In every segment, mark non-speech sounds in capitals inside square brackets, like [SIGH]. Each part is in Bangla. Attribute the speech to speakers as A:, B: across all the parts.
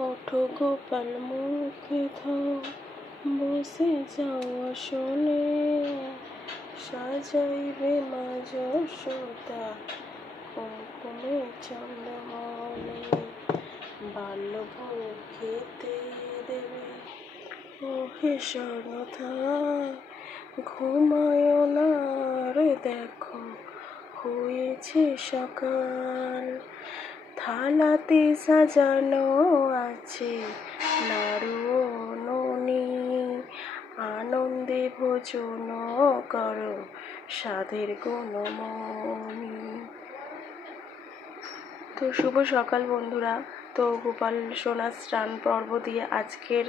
A: ওঠো গোপাল মুখে থাও বসে যাও আসনে। সাজাইবে মা যশোদা কুমকুমে চন্দ্রমণি। বাল্যভ খেতে দেবে। ও হে সরথা ঘুমায় না রে দেখো, হয়েছে সকাল। থালাতে সাজানো আছে নাড়ু ননি আনন্দে ভোজন করো সাধের গুণমণি। তো শুভ সকাল বন্ধুরা। তো গোপাল সোনা স্নান পর্ব দিয়ে আজকের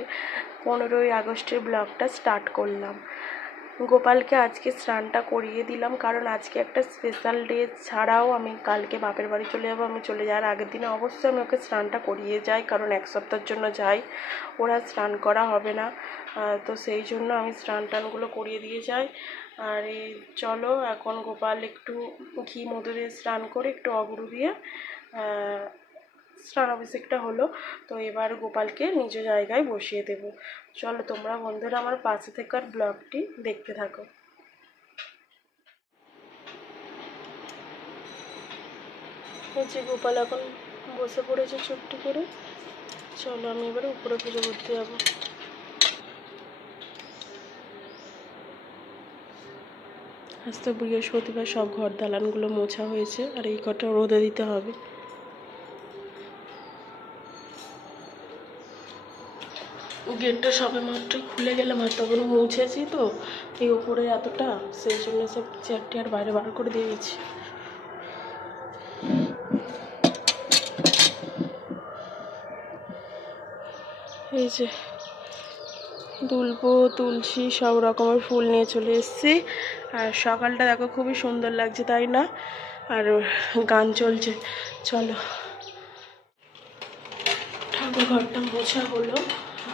A: পনেরোই আগস্টের ব্লগটা স্টার্ট করলাম। গোপালকে আজকে স্নানটা করিয়ে দিলাম, কারণ আজকে একটা স্পেশাল ডে ছাড়াও আমি কালকে বাপের বাড়ি চলে যাব। আমি চলে যাওয়ার আগের দিনে অবশ্যই আমি ওকে স্নানটা করিয়ে যাই, কারণ এক সপ্তাহের জন্য যাই, ওরা স্নান করা হবে না। তো সেই জন্য আমি স্নান টানগুলো করিয়ে দিয়ে যাই। আর এই চলো, এখন গোপাল একটু ঘি মধু দিয়ে স্নান করে একটু অগুরু দিয়ে স্নান অভিষেকটা হলো, তো এবার গোপালকে নিজ জায়গায় বসিয়ে দেব। চলো তোমরা বন্ধুরা আমার পাশে থেকে আর ব্লগটি দেখতে থাকো। যে গোপাল এখন বসে পড়েছে চুপটি করে। চলো আমি এবারে উপরে পুজো করতে যাব। আজ তো বৃহস্পতিবার সব ঘর দালানগুলো মোছা হয়েছে, আর এই কটা রোদে দিতে হবে। গেটটা সবে মাত্র খুলে গেলাম, আর তখন মুছেছি তো। এই ওপরে এতটা, সেই জন্য সব চেয়ারটি আর বাইরে বার করে দিয়ে দিয়েছি এই যে দুলপো তুলসী সব রকমের ফুল নিয়ে চলে এসেছি। আর সকালটা দেখো খুবই সুন্দর লাগছে, তাই না? আর গান চলছে, চলো। ঠাকুর ঘরটা মোছা হলো।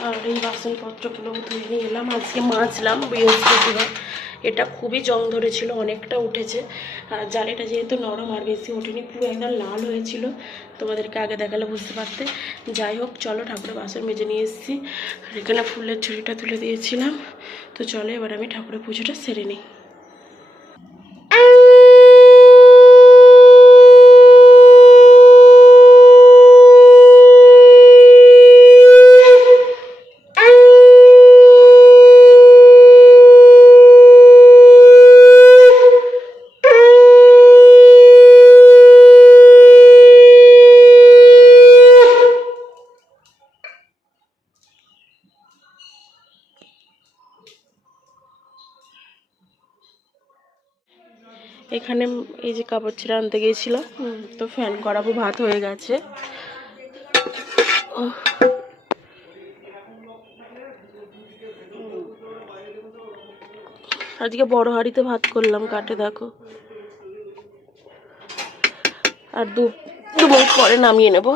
A: আর এই বাসনপত্রগুলো ধুয়ে নিয়ে এলাম। আজকে মাজলাম, বৃহস্পতিবার। এটা খুবই জং ধরেছিল, অনেকটা উঠেছে। আর জালিটা যেহেতু নরম আর বেশি ওঠেনি, পুরো একদম লাল হয়েছিল। তোমাদেরকে আগে দেখালে বুঝতে পারতে। যাই হোক, চলো ঠাকুরের বাসন মেজে নিয়ে এসেছি। আর এখানে ফুলের ছুরিটা তুলে দিয়েছিলাম। তো চলো এবার আমি ঠাকুরের পুজোটা সেরে নিই। এখানে এই যে কাপড় ছেড়ে আনতে গিয়েছিলাম তো ফ্যান করাবো ভাত হয়ে গেছে। আজকে বড় হাঁড়িতে ভাত করলাম কাটে দেখো। আর দু দু মিনিট পরে নামিয়ে নেব।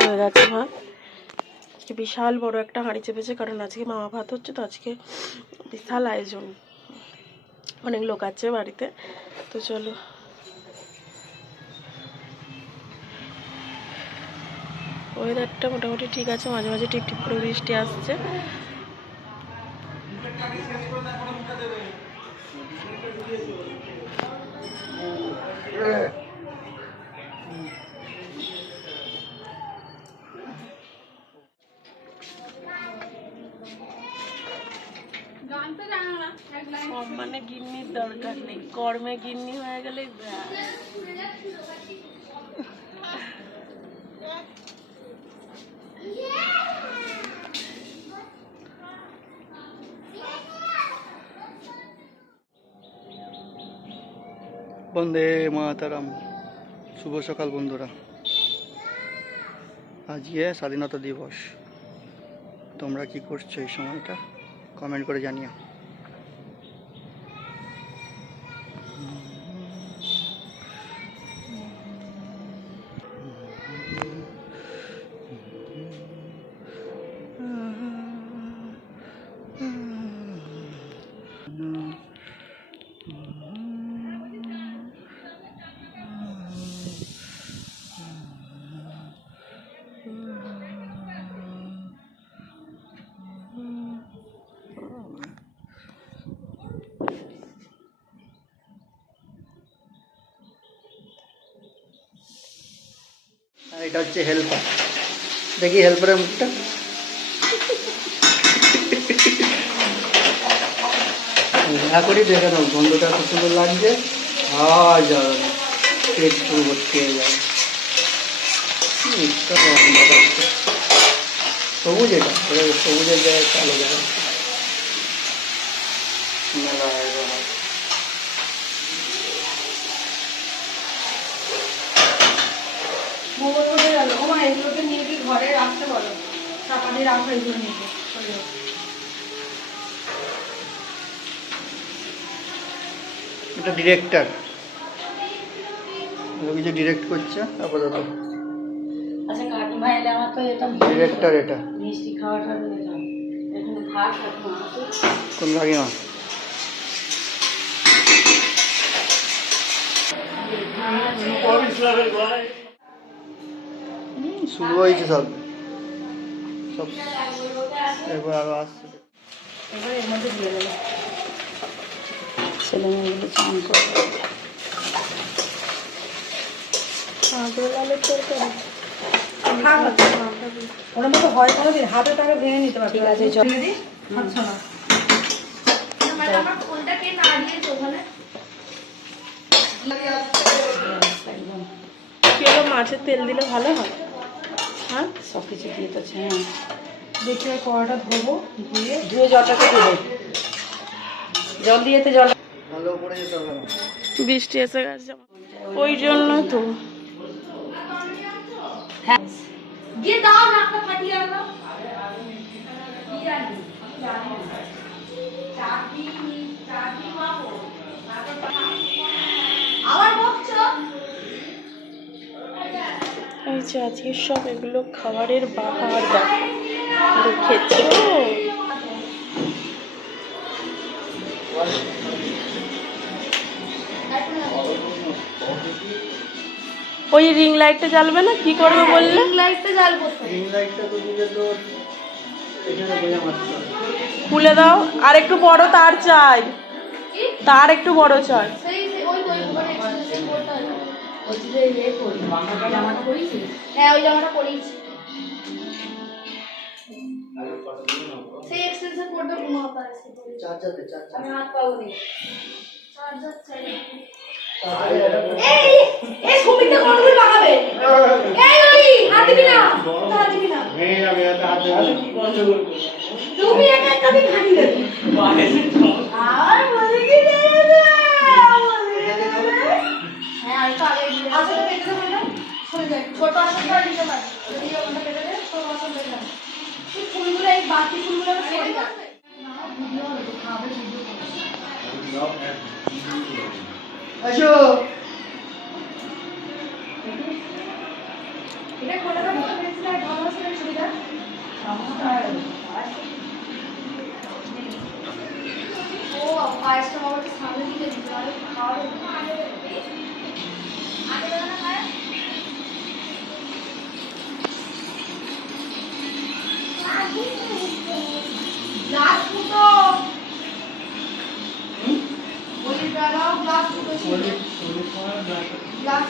A: হয়ে গেছে ভাত। বিশাল বড় একটা হাঁড়ি চেপেছে কারণ আজকে মামা ভাত হচ্ছে তো আজকে বিশাল আয়োজন। অনেক লোক আছে বাড়িতে। তো চলো। ওয়েদারটা মোটামুটি ঠিক আছে, মাঝে মাঝে টিপ টিপ করে বৃষ্টি আসছে। সম্মানে কর্মে গিন্নি হয়ে গেলে।
B: বন্দে মাতারাম। শুভ সকাল বন্ধুরা। আজকে স্বাধীনতা দিবস। তোমরা কি করছ এই সময়টা? কমেন্ট করে জানিও। এটা হচ্ছে হেল্পার দেখি হেল্পারের মুখটা না করি দেখে নাও গন্ধটা খুব সুন্দর লাগছে আর যাবে না পেট পুরো ভর্তি হয়ে যাবে হুম, এটা তো গন্ধ পাচ্ছে। সবুজ এটা এটা সবুজের জায়গায় কালো জায়গা মেলা এবার হয়।
C: মোমো কোথায় গেল ও মা এগুলোকে নিয়ে কি ঘরে রাখতে বলো চাপাতি রাখো এগুলো যাও।
B: এটা ডিরেক্টর কিছু ডিরেক্ট করছে আপাতত
C: আচ্ছা এলে আমার তো এটা
B: ডিরেক্টর এটা
C: মিষ্টি খাওয়াটা নিলাম এখানে এখন
B: কোন কাকিমা শুরু হয়েছে সব। সব এবার আরও আসছে।
C: এবার এর মধ্যে দিয়ে দেবো। ছেলে মেয়েগুলো চান করবে
A: কাঁচের লালের তরকারি।
C: ওর মতো হয় দিন হাতে তাকে ভেঙে নিতে পারবে। ঠিক আছে চল। আচ্ছা না। একদম
A: কি হলো মাছের তেল দিলে ভালো হয়? হ্যাঁ?
C: সব কিছু দিয়ে তো হ্যাঁ। দেখি ওই কড়াটা ধোবো ধুয়ে ধুয়ে জলটাকে দেবো জল দিয়েতে জল
B: ভালো করে যেতে হবে
A: বৃষ্টি এসে গেছে। ওই জন্য তো।
C: হ্যাঁ।
A: এই যে আজকে সব এগুলো খাবারের বাহার দেখো দেখেছ ওই রিং লাইটটা জ্বালবে না? কি করবে বললে?
B: রিং লাইটটা তো দিলে তো এখানে বোঝা মারতে
A: খুলে দাও। আর একটু বড় তার চাই। তার একটু বড় চাই।
C: বলছি ইয়ে করি জামাটা করিয়েছি
D: হ্যাঁ ওই জামাটা পরিয়েছি সেই এক্সটেনশন কোডটা কোনো আপনার আছে
B: চার্জারতে চার্জার
C: আমি হাত পাবো নি
D: চার্জার চাই। এই এই সুমিতে কোন করে লাগাবে এই ওই হাত দিবি না হাত দিবি না। তুমি একা একা দিন হাঁটি দেবে ছোট করে পারি ফুলগুলো এই বাকি ভালো ও পায়েসটা বাবাকে সামনে দিকে দিতে বেলা না খায় গ্লাস ফুটো ওই বেলাও গ্লাস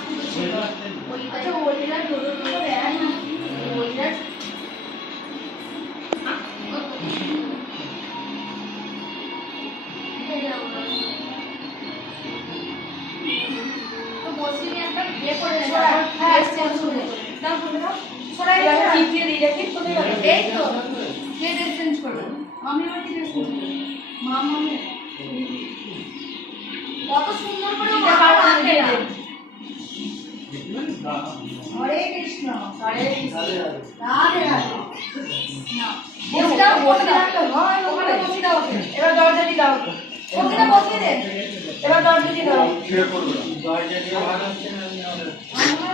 D: কত সুন্দর করে। হরে কৃষ্ণ
C: কৃষ্ণ।
D: রাধে রাধে।
C: এবার দাও।
D: ওখানে বসিয়ে দে।
C: এবার দাও।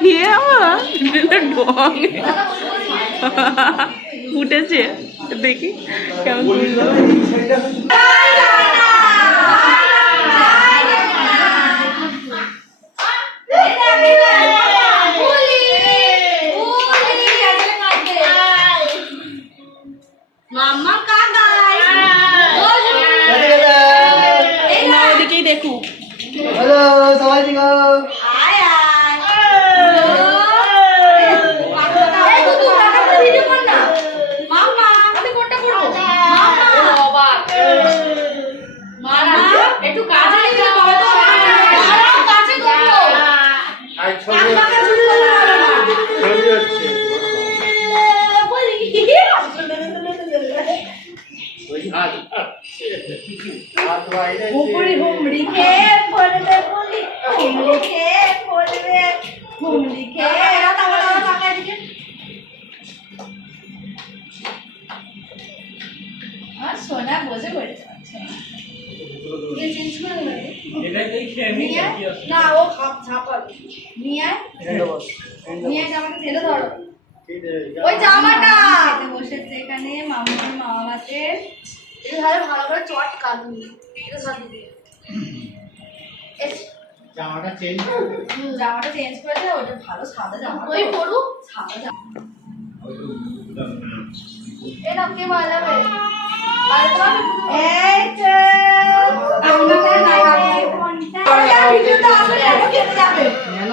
A: ইয়ে আমার ঢং উঠেছে দেখি কেমন
B: সবাই দিগো
D: আয় উপরে
E: নিয়ে নিয়ে জামাটা ঢেলে ধরো? ওই জামাটা
F: বসেছে এখানে মামুর মামা
E: এটা তাহলে ভালো করে চট এস।
D: জামাটা চেঞ্জ
F: জামাটা চেঞ্জ করেছে ওটা ভালো সাদা জামা।
E: ওই পড়ুক
F: সাদা জামা।
E: এ নাম কে বাজাবে?
F: এই তো। ফোনটা ভিডিওটা আসলে এখন কেটে যাবে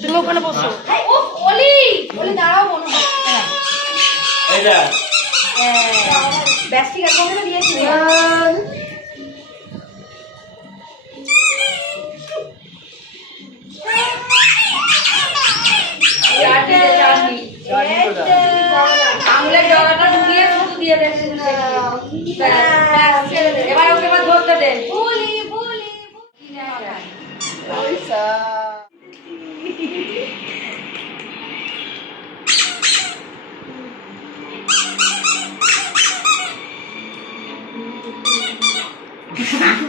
G: তুমি ওখানে
E: অলি দাঁড়াও
H: বোন
F: ব্যাস ঠিক আছে। দিয়েছি ঢুকিয়ে দিয়ে দেন এবার ওকে এবার ধরতে দেন
E: বুলি বুলি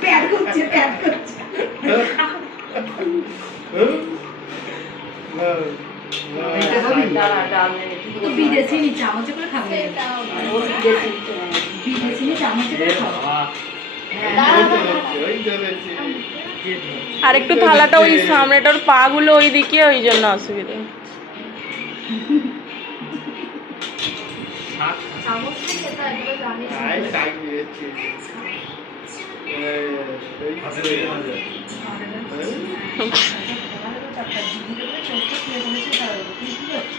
F: প্যাড করছে। প্যাড করছে। বিদেশি নি চামচে করে খাবে
G: আর একটু থালাটা ওই সামনেটার পা গুলো ওই দিকে ওই জন্য অসুবিধা। [LAUGHS] [LAUGHS]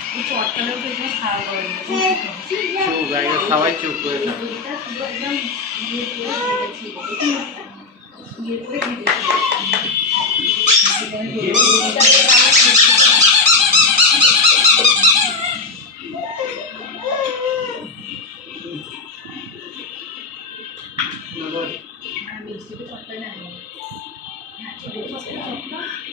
D: সবাই চুপ করে আমি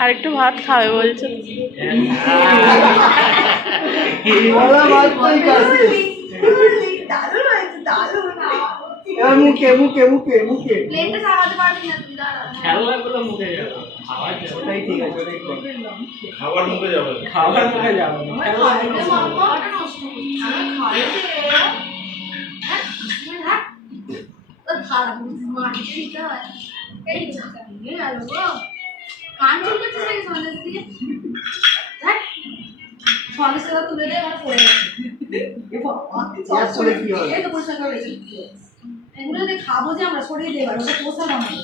G: আর একটু ভাত খাবে বলছে।
D: মুখে মুখে মুখে মুখে।
H: খাবার মুখে যাবে। মুখে যাবে
F: তুলে দেয় আমার পড়ে গেছে এগুলো যদি খাব যে আমরা সরিয়ে দেবার ওটা পোষাবো আমাদের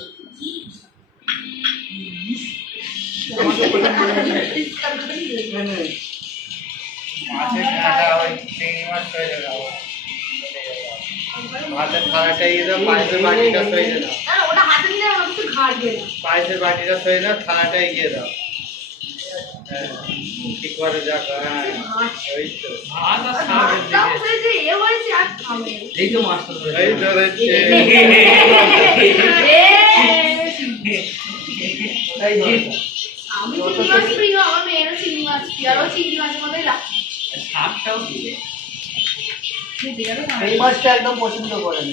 B: ভাতের খাওয়াটাই পায়ের বাড়িটা হয়ে যেতাম
D: না, না, ওটা হাতে নিলে আমার কিছু ঘাটবে না
B: পায়েসের বাটিটা সইয়ে দাও থালাটা এগিয়ে দাও। হ্যাঁ ঠিক করে যাক হ্যাঁ ওই তো।
H: ভাত আর শাকের দিকে।
D: এ হয়েছে আর খাবে
H: এই তো মাছটা ধরেছে।
B: এই ধরেছে
D: এ, আমি চিংড়ি মাছ প্রিয় আমার মেয়েরও চিংড়ি মাছ প্রিয় আর ও চিংড়ি মাছের মধ্যেই লাগে
H: শাকটাও দিলে।
B: এই মাছটা একদম পছন্দ করেন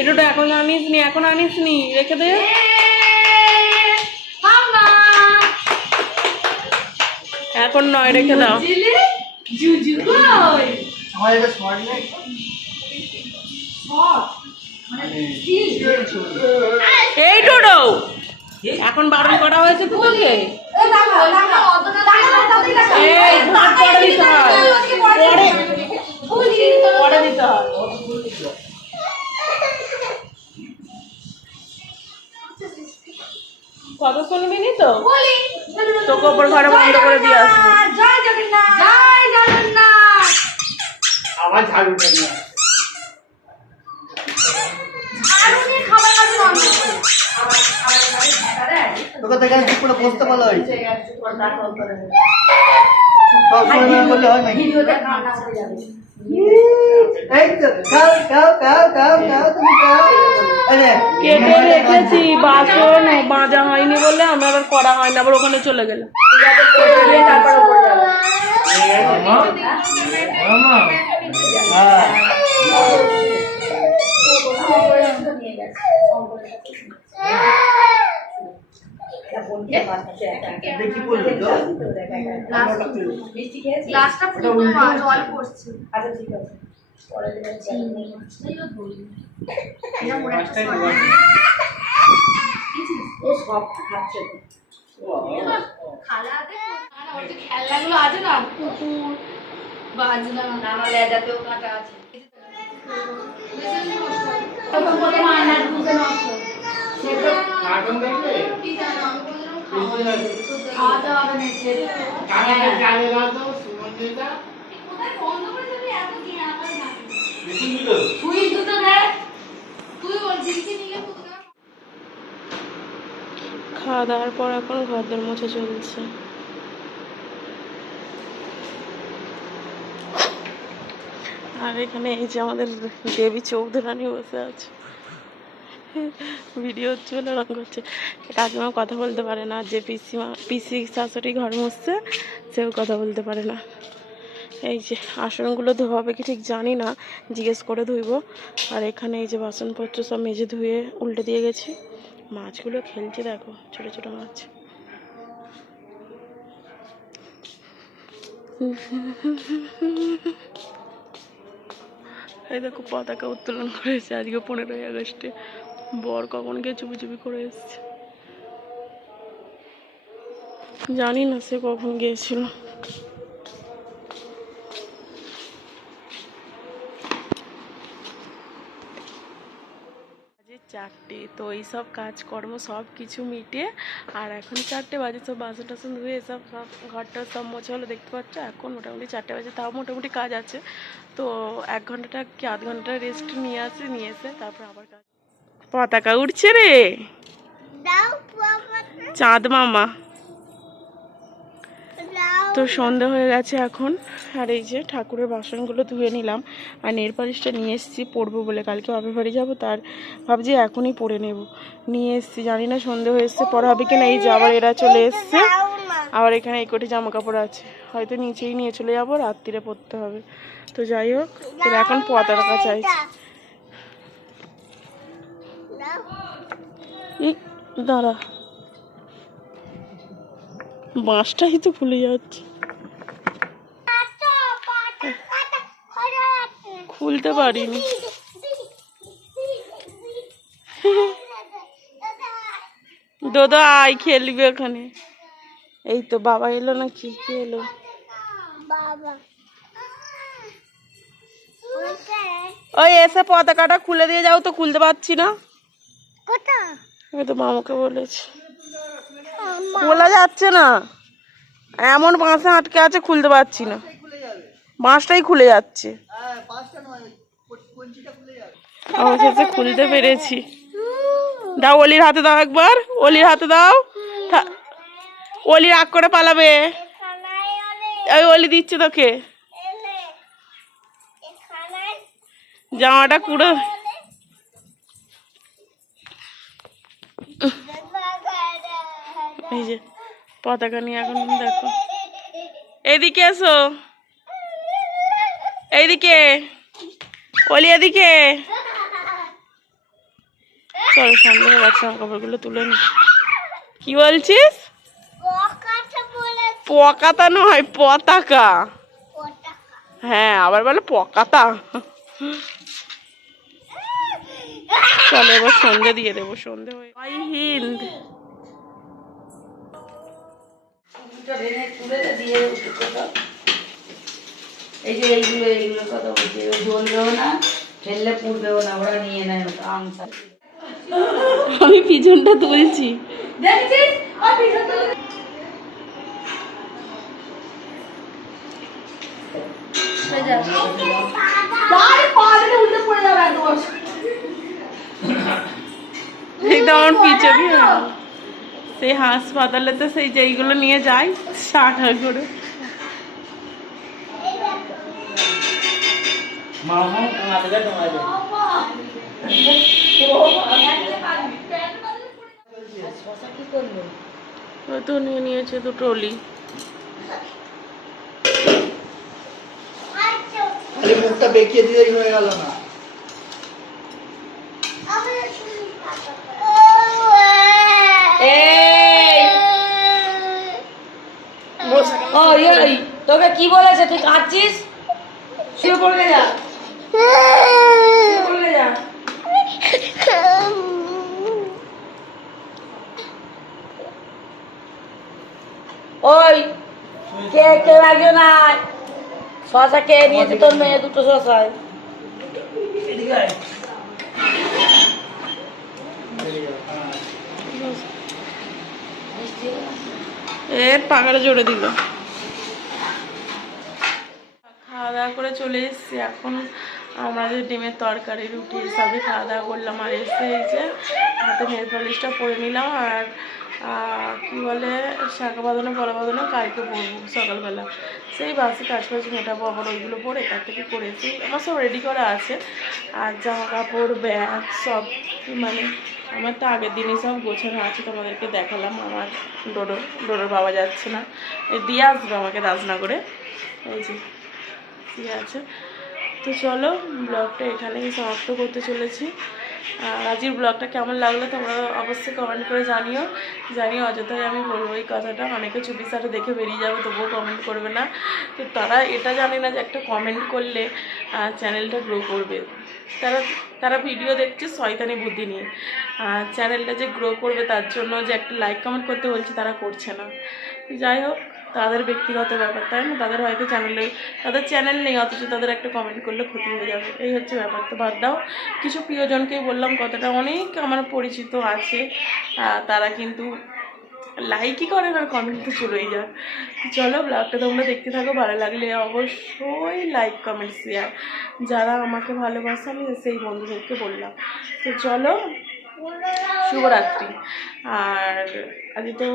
B: এটা
D: মনে
A: এখন আনিস নি এখন আনিস নি রেখে দে এখন নয় রেখে দাও
D: জুজু
B: আমার এটা স্মার্ট নেই
D: মানে
A: এই টোটো। এখন বারণ করা হয়েছে পুতুলকে
D: এই
A: পরে দিতে হয়। পরে
D: পরে
A: দিতে হয়। কত শুনবি নি তো? তোকে ওপর ঘরে বন্ধ করে দিয়ে আসব।
D: জয় জগন্নাথ। জয় জগন্নাথ। ঝাড়ু
B: তোকে তো এখানে করে বসতে বলা হয়েছে। হয়
A: কেটে রেখেছি বাসন মাজা হয়নি বলে আমরা আবার করা হয় না আবার ওখানে চলে গেলাম।
B: হ্যাঁ।
D: জল পড়ছে
B: মাছটাই দেবো।
D: খালাতে না, না, ওর যে আছে না কুকুর নানা লেজাতেও কাটা আছে তখন বলে মায়নার বুঝে নষ্ট সেটা
B: কার্টুন দেখবে
D: কি জানো আমি কোনোদিনও খাওয়াতে হবে না সে
B: কার্টুন চালে দাও সুমন্দিতা
D: কোথায় বন্ধ করে দিবি এত দিন আমার না তুই দুটো দেখ তুই দিকে নিলে
A: খাওয়া দাওয়ার পর এখন ঘরদের মোছা চলছে। আর এখানে এই যে আমাদের দেবী চৌধুরানী বসে আছে। ভিডিও বলে ওরকম করছে। কাকিমা কথা বলতে পারে না, যে পিসিমা, পিসি শাশুড়ি ঘর মুছছে, সেও কথা বলতে পারে না। এই যে আসনগুলো ধোয়াবে কি ঠিক জানি না, জিজ্ঞেস করে ধুইব। আর এখানে এই যে বাসনপত্র সব মেজে ধুয়ে উল্টে দিয়ে গেছি। মাছগুলো খেলছে দেখো, ছোট ছোট মাছ। এই দেখো পতাকা উত্তোলন করেছে আজকে পনেরোই আগস্টে। বর কখন গিয়ে চুপি চুপি করে এসছে। জানি না সে কখন গিয়েছিল বাজে চারটে তো এইসব কাজকর্ম সব কিছু মিটে আর এখন চারটে বাজে সব বাসন টাসন ধুয়ে সব সব ঘরটা সব মোছা হলো দেখতে পাচ্ছ? এখন মোটামুটি চারটে বাজে তাও মোটামুটি কাজ আছে। তো এক ঘন্টাটা কি আধ ঘণ্টা রেস্ট নিয়ে আসে নিয়ে এসে তারপর আবার কাজ। পতাকা উঠছে রে! চাঁদ মামা। তো সন্ধে হয়ে গেছে এখন। আর এই যে ঠাকুরের বাসনগুলো ধুয়ে নিলাম। আর নেল পালিশটা নিয়ে এসেছি, পরবো বলে। কালকে বাপের বাড়ি যাব, তার ভাবছি এখনই পরে নেব। নিয়ে এসেছি, জানি না সন্ধে হয়ে এসছে, পরে হবে কিনা, এই যে আবার এরা চলে এসছে। আবার এখানে এই কোটি জামা কাপড় আছে। হয়তো নিচেই নিয়ে চলে যাব, রাত্রিরে পরতে হবে। তো যাই হোক, এরা এখন পতাকা চাইছে। দাঁড়া। বাঁশটাই তো ভুলে যাচ্ছে। খুলতে পারিনি। দাদা আয় খেলবি ওখানে। এই তো বাবা এলো না কি কি এলো? ওই এসে পতাকাটা খুলে দিয়ে যাও তো খুলতে পারছি না। তো মামাকে বলেছি। খোলা যাচ্ছে না। এমন বাঁশে আটকে আছে, খুলতে পারছি না। বাঁশটাই খুলে যাচ্ছে। অবশেষে খুলতে পেরেছি। দাও অলির হাতে দাও একবার, অলির হাতে দাও। অলি রাগ করে পালাবে। ওই অলি দিচ্ছে তোকে। জামাটা কুড়ো এই যে, পতাকা নিয়ে এখন দেখো। এদিকে এসো। এইদিকে। অলি, এদিকে। চলো, সামনে আমার কাপড়গুলো তুলে নি। কি বলছিস? পকাতা নয়, পতাকা। হ্যাঁ আবার বলে পকাতা। চলো, এবার সন্ধে দিয়ে দেবো, সন্ধে হয়ে
C: এই যে এইগুলো এইগুলো কথা বলছি জ্বলবেও না ফেললে পুড়বেও না ওরা নিয়ে নেয় ওটা
A: আমি পিছনটা তুলছি।
D: দেখছিস? বাড়ি
A: সেই হাসপাতালে তো সেই যেইগুলো নিয়ে যাই ষাট করে। তো নিয়ে নিয়েছে তো ট্রলি।
B: মুখটা বেঁকিয়ে দিলেই হয়ে গেল না।
C: ও এই তোকে কি বলেছে? তুই কাঁদছিস? শুয়ে পড়বে যা। ওই, কে কে লাগে না? শশা কে নিয়েছে তোর মেয়ে? দুটো শশায়।
A: এর পাকাটা জোরে দিল। খাওয়া দাওয়া করে চলে এসেছি। এখন আমরা যে ডিমের তরকারি, রুটি সবই খাওয়া দাওয়া করলাম আর এসে এই যে হাতে নেল পলিশটা পরে নিলাম আর কি বলে শাঁখা বাঁধানো পলা বাঁধানো কালকে পরবো সকালবেলা। সেই বাসে কাজ ফাজ মেটাবো, আবার ওইগুলো পরে তার থেকে করেছি আমার সব রেডি করা আছে। আর জামা কাপড় ব্যাগ সব মানে আমার তো আগের দিনই সব গোছানো আছে, তোমাদেরকে দেখালাম। আমার ডোডো, ডোডোর বাবা যাচ্ছে না। দিয়ে আসবে আমাকে রাজনগরে। এই যে দিয়ে আছে? তো চলো, ব্লগটা এখানেই সমাপ্ত করতে চলেছি। আজকের ব্লগটা কেমন লাগল তোমরা অবশ্যই কমেন্ট করে জানিও। জানিও, অযথাই আমি বলব এই কথাটা। অনেকে চুপি সাথে দেখে বেরিয়ে যাবে, তবুও কমেন্ট করবে না। তো তারা এটা জানে না যে একটা কমেন্ট করলে চ্যানেলটা গ্রো করবে। তারা তারা ভিডিও দেখছে শয়তানি বুদ্ধি নিয়ে। আর চ্যানেলটা যে গ্রো করবে তার জন্য যে একটা লাইক কমেন্ট করতে বলছে, তারা করছে না। যাই হোক। তাদের ব্যক্তিগত ব্যাপার, তাই না? তাদের হয়তো চ্যানেলে তাদের চ্যানেল নেই, অথচ তাদের একটা কমেন্ট করলে ক্ষতি হয়ে যাবে। এই হচ্ছে ব্যাপার। তো বাদ দাও, কিছু প্রিয়জনকেই বললাম কথাটা অনেক আমার পরিচিত আছে তারা কিন্তু লাইকই করে না কমেন্ট তো চলেই যায়। চলো ব্লগটা তোমরা দেখতে থাকো, ভালো লাগলে অবশ্যই লাইক কমেন্ট শেয়ার যারা আমাকে ভালোবাসে, আমি সেই বন্ধুদেরকে বললাম। তো চলো শুভরাত্রি। আর আজকে তো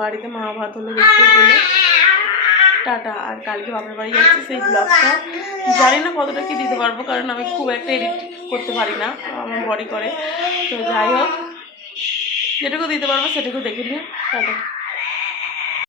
A: বাড়িতে মা ভাত হলো দেখতে টাটা, আর কালকে বাপের বাড়ি যাচ্ছি সেই ব্লগটা। জানি না কতটা কি দিতে পারব, কারণ আমি খুব একটা এডিট করতে পারি না, আমার বডি করে। তো যাই হোক, যেটুকু দিতে পারব সেটুকু দেখে নিও। টাটা।